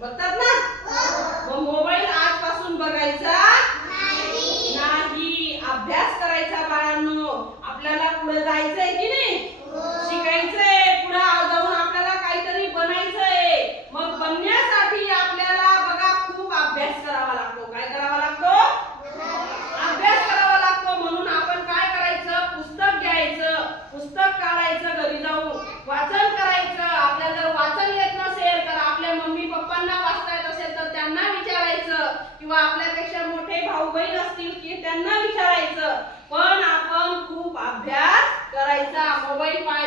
बघतात ना? मग मोबाईल आजपासून बघायचा? नाही. अभ्यास करायचा बाळांनो. आपल्याला पुढे जायचंय की नाही? किंवा आपल्यापेक्षा मोठे भाऊ बहीण असतील की त्यांना विचारायचं. पण आपण खूप अभ्यास करायचा मोबाईल पाहिजे